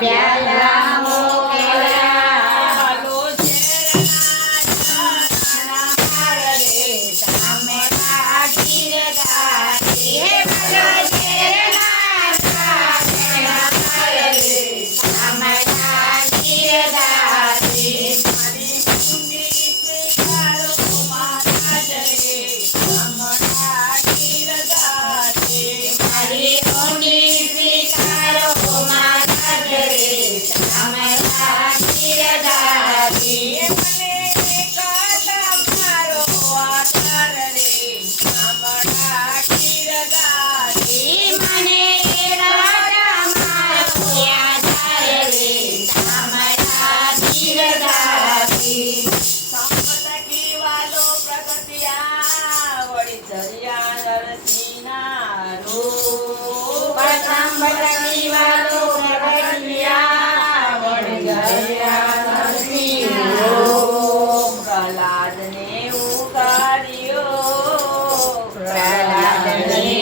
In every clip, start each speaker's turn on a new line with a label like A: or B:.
A: प्यारा
B: પ્રહલાદને ઉકાર્યો
A: પ્રહલાદને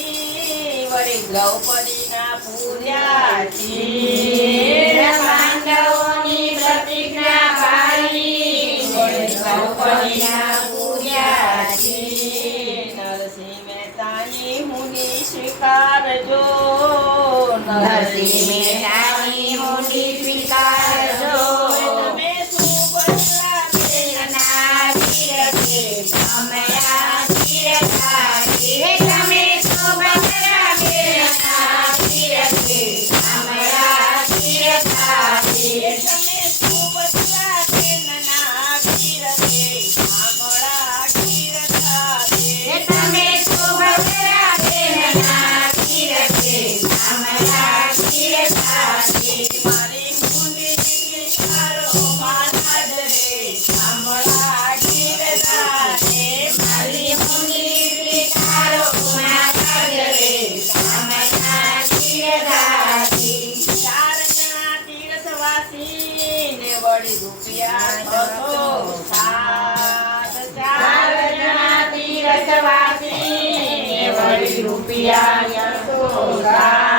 B: હતી વળી દ્રૌપદીના પૂર્યા
A: પાંડવોની પ્રતિજ્ઞા પાળી. દ્રૌપદીના
B: નરસિંહ મહેતાની મુનિ સ્વીકારજો.
A: નરસિંહ મહેતા
B: રૂપિયા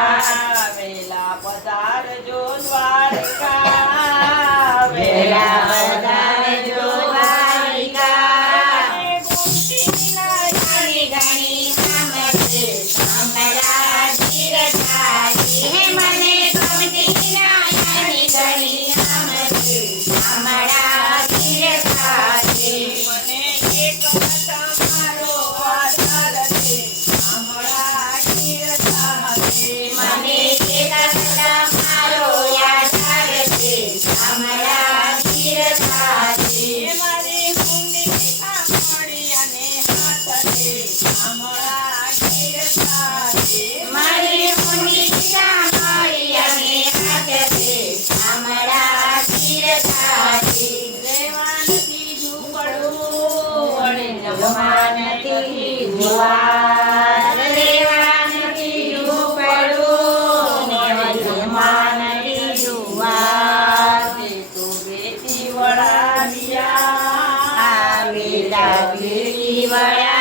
B: Viva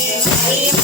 A: Amém.